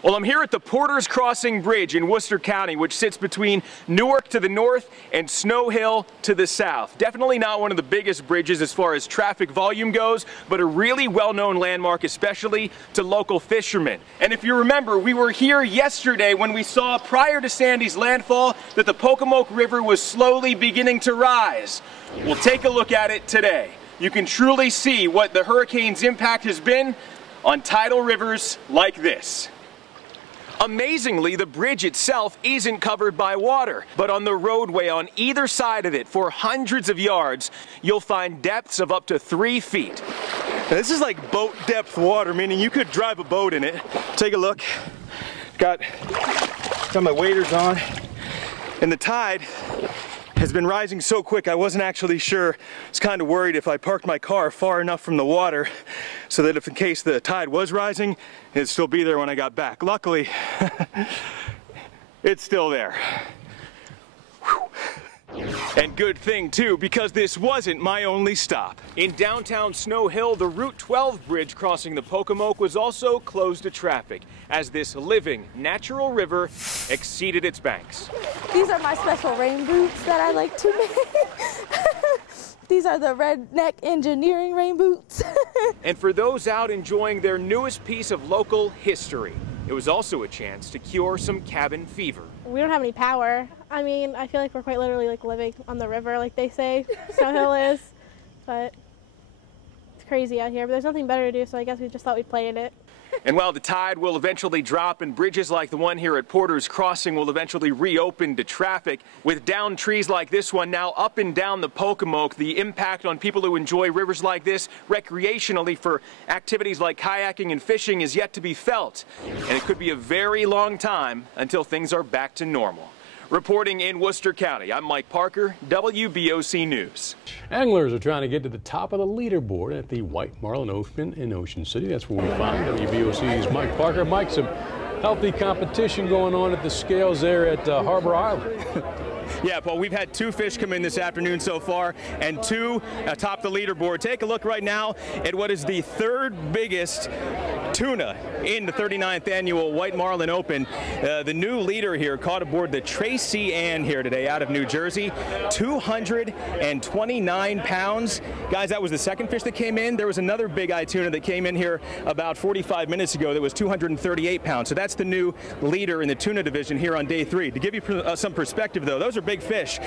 Well, I'm here at the Porter's Crossing Bridge in Worcester County, which sits between Newark to the north and Snow Hill to the south. Definitely not one of the biggest bridges as far as traffic volume goes, but a really well-known landmark, especially to local fishermen. And if you remember, we were here yesterday when we saw, prior to Sandy's landfall, that the Pocomoke River was slowly beginning to rise. We'll take a look at it today. You can truly see what the hurricane's impact has been on tidal rivers like this. Amazingly, the bridge itself isn't covered by water, but on the roadway on either side of it for hundreds of yards, you'll find depths of up to 3 feet. Now, this is like boat depth water, meaning you could drive a boat in it. Take a look. Got my waders on, and the tide has been rising so quick I wasn't actually sure. I was kind of worried if I parked my car far enough from the water so that if in case the tide was rising, it'd still be there when I got back. Luckily, it's still there. And good thing too, because this wasn't my only stop. In downtown Snow Hill, the Route 12 bridge crossing the Pocomoke was also closed to traffic as this living, natural river exceeded its banks. These are my special rain boots that I like to make. These are the Redneck Engineering rain boots. And for those out enjoying their newest piece of local history, it was also a chance to cure some cabin fever. We don't have any power. I mean, I feel like we're quite literally like living on the river, like they say Snow Hill is. But it's crazy out here, but there's nothing better to do, so I guess we just thought we'd play in it. And while the tide will eventually drop and bridges like the one here at Porter's Crossing will eventually reopen to traffic, with downed trees like this one now up and down the Pocomoke, the impact on people who enjoy rivers like this recreationally for activities like kayaking and fishing is yet to be felt. And it could be a very long time until things are back to normal. Reporting in Worcester County, I'm Mike Parker, WBOC News. Anglers are trying to get to the top of the leaderboard at the White Marlin Open in Ocean City. That's where we find WBOC's Mike Parker. Mike, some healthy competition going on at the scales there at Harbor Island. Yeah, Paul, we've had 2 fish come in this afternoon so far, and 2 atop the leaderboard. Take a look right now at what is the 3rd biggest tuna in the 39th annual White Marlin Open. The new leader here caught aboard the Tracy Ann here today out of New Jersey, 229 pounds. Guys, that was the 2nd fish that came in. There was another big eye tuna that came in here about 45 minutes ago that was 238 pounds. So that's the new leader in the tuna division here on day 3. To give you some perspective, though, those are big fish,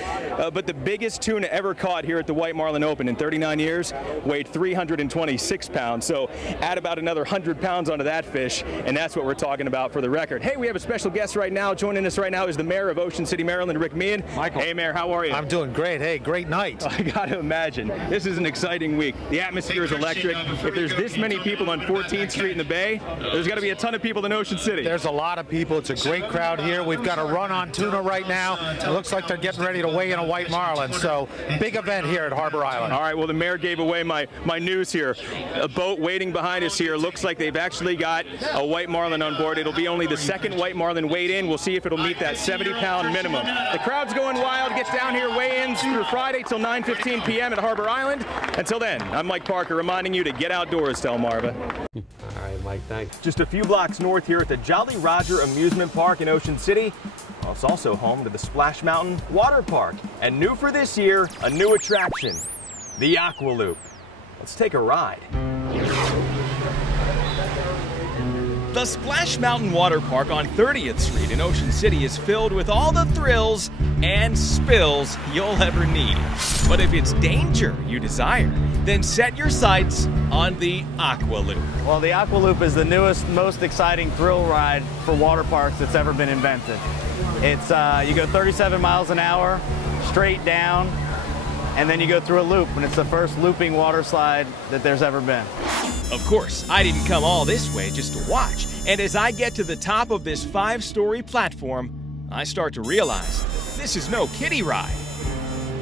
but the biggest tuna ever caught here at the White Marlin Open in 39 years weighed 326 pounds. So add about another 100 pounds onto that fish, and that's what we're talking about for the record. Hey, we have a special guest right now. Joining us right now is the mayor of Ocean City, Maryland, Rick Meehan. Michael. Hey, Mayor, how are you? I'm doing great. Hey, great night. I got to imagine. This is an exciting week. The atmosphere is electric. If there's this many people on 14th Street in the Bay, there's got to be a ton of people in Ocean City. There's a lot of people. It's a great crowd here. We've got a run on tuna right now. It looks like they're getting ready to weigh in a White Marlin. So big event here at Harbor Island. All right, well, the mayor gave away my news here. A boat waiting behind us here. Looks like they've actually got a White Marlin on board. It'll be only the 2nd White Marlin weighed in. We'll see if it'll meet that 70-pound minimum. The crowd's going wild. Gets down here, weigh-ins through Friday till 9:15 p.m. at Harbor Island. Until then, I'm Mike Parker reminding you to get outdoors, Delmarva. All right, Mike, thanks. Just a few blocks north here at the Jolly Roger Amusement Park in Ocean City. Well, it's also home to the Splash Mountain Water Park. And new for this year, a new attraction, the Aqua Loop. Let's take a ride. The Splash Mountain Water Park on 30th Street in Ocean City is filled with all the thrills and spills you'll ever need. But if it's danger you desire, then set your sights on the Aqua Loop. Well, the Aqua Loop is the newest, most exciting thrill ride for water parks that's ever been invented. It's you go 37 miles an hour, straight down, and then you go through a loop, and it's the first looping water slide that there's ever been. Of course, I didn't come all this way just to watch. And as I get to the top of this 5-story platform, I start to realize this is no kiddie ride.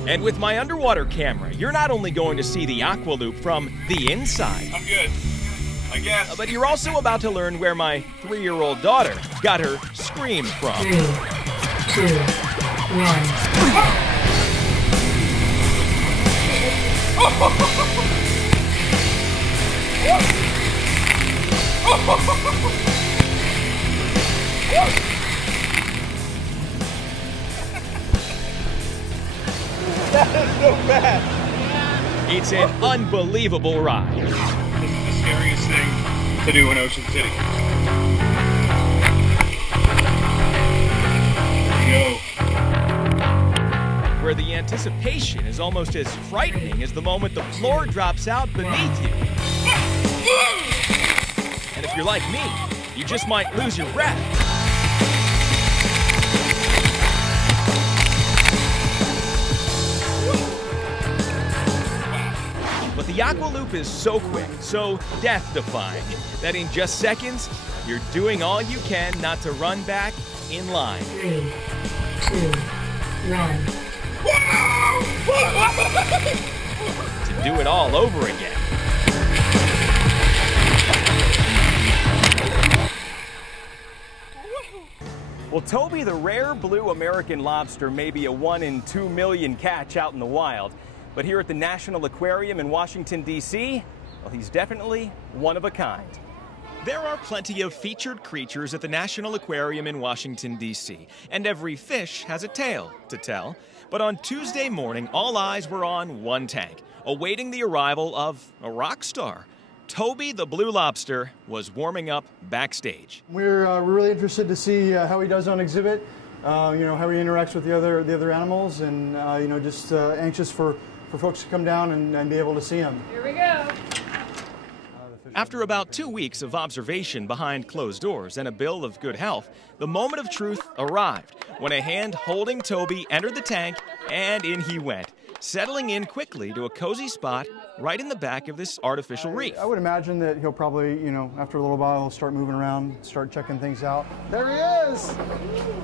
And with my underwater camera, you're not only going to see the Aqua Loop from the inside. I'm good, I guess. But you're also about to learn where my 3-year-old daughter got her scream from. 3, 2, 1. That is so fast. It's an unbelievable ride. This is the scariest thing to do in Ocean City. There we go. Where the anticipation is almost as frightening as the moment the floor drops out beneath you. And if you're like me, you just might lose your breath. But the Aqua Loop is so quick, so death-defying, that in just seconds, you're doing all you can not to run back in line. 3, 2, 1. To do it all over again. Well, Toby, the rare blue American lobster, may be a 1 in 2 million catch out in the wild, but here at the National Aquarium in Washington, D.C., well, he's definitely one of a kind. There are plenty of featured creatures at the National Aquarium in Washington, D.C., and every fish has a tale to tell. But on Tuesday morning, all eyes were on one tank, awaiting the arrival of a rock star. Toby the blue lobster was warming up backstage. We're really interested to see how he does on exhibit, how he interacts with the other animals, and just anxious for folks to come down and be able to see him. Here we go. After about 2 weeks of observation behind closed doors and a bill of good health, the moment of truth arrived when a hand holding Toby entered the tank and in he went, settling in quickly to a cozy spot right in the back of this artificial reef. I would imagine that he'll probably, after a little while, he'll start moving around, start checking things out. There he is!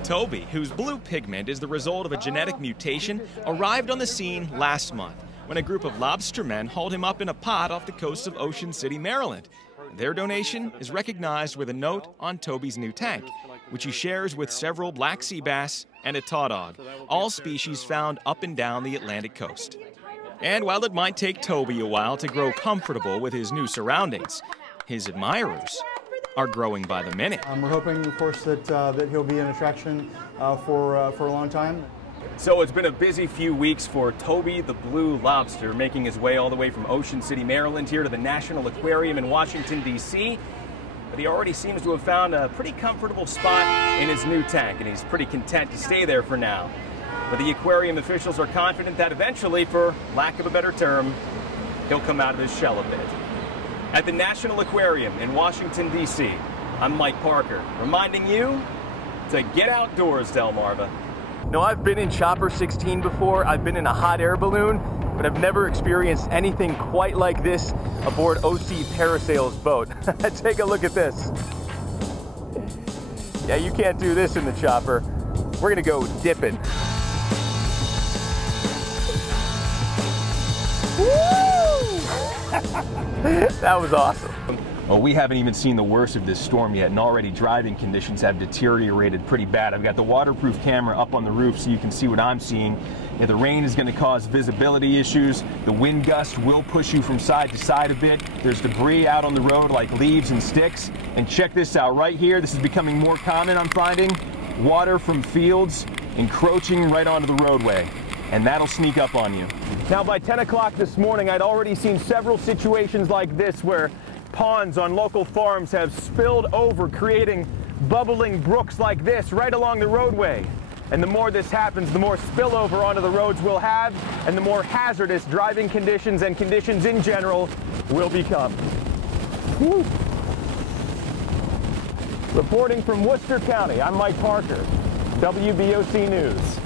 Toby, whose blue pigment is the result of a genetic mutation, arrived on the scene last month when a group of lobstermen hauled him up in a pot off the coast of Ocean City, Maryland. Their donation is recognized with a note on Toby's new tank, which he shares with several black sea bass and a tautog, all species found up and down the Atlantic coast. And while it might take Toby a while to grow comfortable with his new surroundings, his admirers are growing by the minute. We're hoping, of course, that he'll be an attraction for a long time. So it's been a busy few weeks for Toby the blue lobster, making his way all the way from Ocean City, Maryland, here to the National Aquarium in Washington, D.C. But he already seems to have found a pretty comfortable spot in his new tank, and he's pretty content to stay there for now. But the aquarium officials are confident that eventually, for lack of a better term, he'll come out of his shell a bit. At the National Aquarium in Washington, D.C., I'm Mike Parker, reminding you to get outdoors, Delmarva. No, I've been in Chopper 16 before. I've been in a hot air balloon, but I've never experienced anything quite like this aboard OC Parasail's boat. Take a look at this. Yeah, you can't do this in the chopper. We're gonna go dipping. That was awesome. Well, we haven't even seen the worst of this storm yet, and already driving conditions have deteriorated pretty bad. I've got the waterproof camera up on the roof so you can see what I'm seeing. Yeah, the rain is going to cause visibility issues. The wind gust will push you from side to side a bit. There's debris out on the road like leaves and sticks. And check this out right here. This is becoming more common, I'm finding. Water from fields encroaching right onto the roadway. And that'll sneak up on you. Now, by 10 o'clock this morning, I'd already seen several situations like this where ponds on local farms have spilled over, creating bubbling brooks like this right along the roadway. And the more this happens, the more spillover onto the roads we'll have, and the more hazardous driving conditions and conditions in general will become. Whew. Reporting from Worcester County, I'm Mike Parker, WBOC News.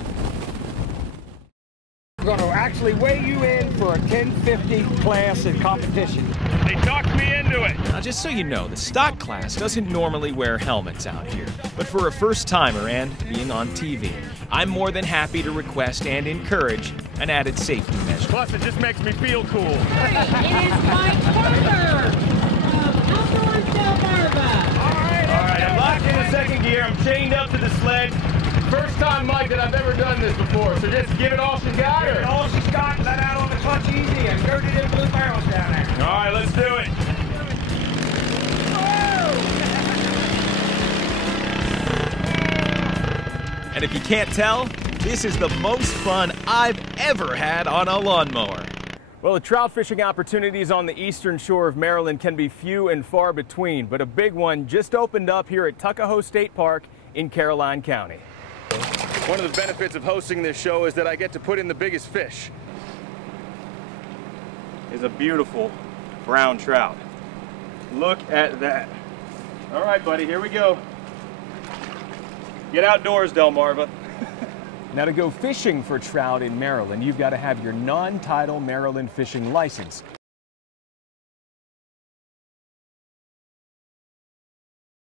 We're going to actually weigh you in for a 1050 class in competition. They talked me into it. Now, just so you know, the stock class doesn't normally wear helmets out here. But for a first-timer and being on TV, I'm more than happy to request and encourage an added safety measure. Plus, it just makes me feel cool. It is Mike Parker of Outdoors Delmarva. All right, I'm locked in the second gear. I'm chained up to the sled. First time, Mike, that I've ever done this before, so just give it all she's got, or? All she's got, let out on the clutch easy and dirty them blue barrels down there. All right, let's do it. And if you can't tell, this is the most fun I've ever had on a lawnmower. Well, the trout fishing opportunities on the eastern shore of Maryland can be few and far between, but a big one just opened up here at Tuckahoe State Park in Caroline County. One of the benefits of hosting this show is that I get to put in the biggest fish. Is a beautiful brown trout. Look at that. All right, buddy, here we go. Get outdoors, Delmarva. Now, to go fishing for trout in Maryland, you've got to have your non-tidal Maryland fishing license.